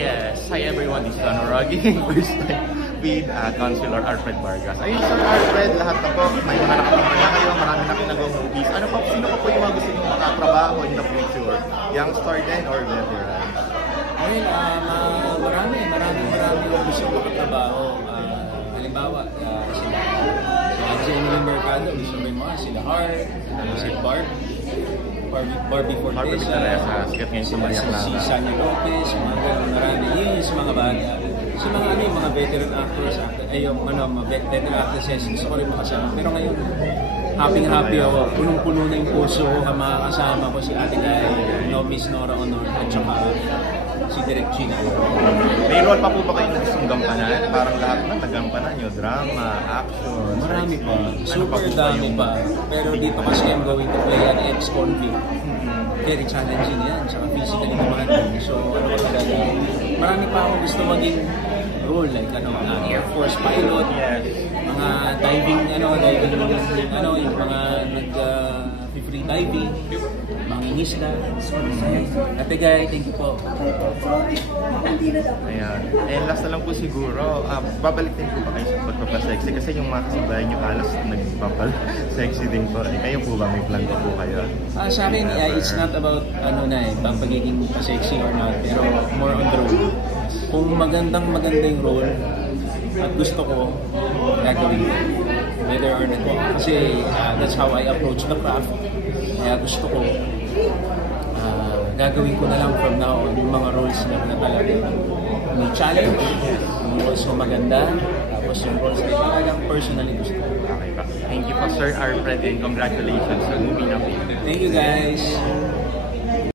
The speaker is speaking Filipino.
Yes, hi everyone, this is Anoragi. First time with Councilor Alfred Vargas. Ayun, Sir Alfred, lahat na po, may mga nakapagpala kayo, marami na kinagawa-movies. Ano po, sino po yung mga gusto nyo makatrabaho in the future? Youngster din or veteran? Well, marami yung gusto makatrabaho. Halimbawa, si Emily Mercado, gusto mo yung mga sila Hart, si Barbie Fortesa, si Sanya Lopez, mga ganun, marami. Yun yung mga bagay. So mga veteran actors, mga veteran actresses, gusto ko rin makasama. Pero ngayon, happy ako. Punong-puno na yung puso ko. Makakasama ko si Ate Guy, Miss Nora Honor, at saka si Direk Chino. May role pa po ba kayong gustong gampanan? Parang lahat na nagampanan nyo, drama, action, marami pa. Super ano dami pa. Pero dito kasi I'm going to play an ex-convict. Very challenging yan, saka physically naman. So ano ka talaga, marami pa akong gusto maging role, like Air Force pilot, mga diving, yung mga nag-free diving, mga ingisda. Ate Guy, thank you po. Ayan. And last na lang po siguro, babalik din po ba kayo sa pagpapasexy? Kasi yung mga kasabayan nyo halos nagpapal-sexy din po. Kayo po ba? May plan pa po kayo? Sa akin, it's not about bang pagiging sexy or not, pero more on the role. Kung maganda yung role at gusto ko, gagawin ko. Whether or not. Kasi that's how I approach the craft. Kaya gusto ko, gagawin ko na lang from now on yung mga roles na talaga may challenge, yung roles ko maganda, tapos yung roles na talagang personally gusto ko. Okay pa. Thank you po, Sir Alfred, and congratulations sa movie na po. Thank you guys!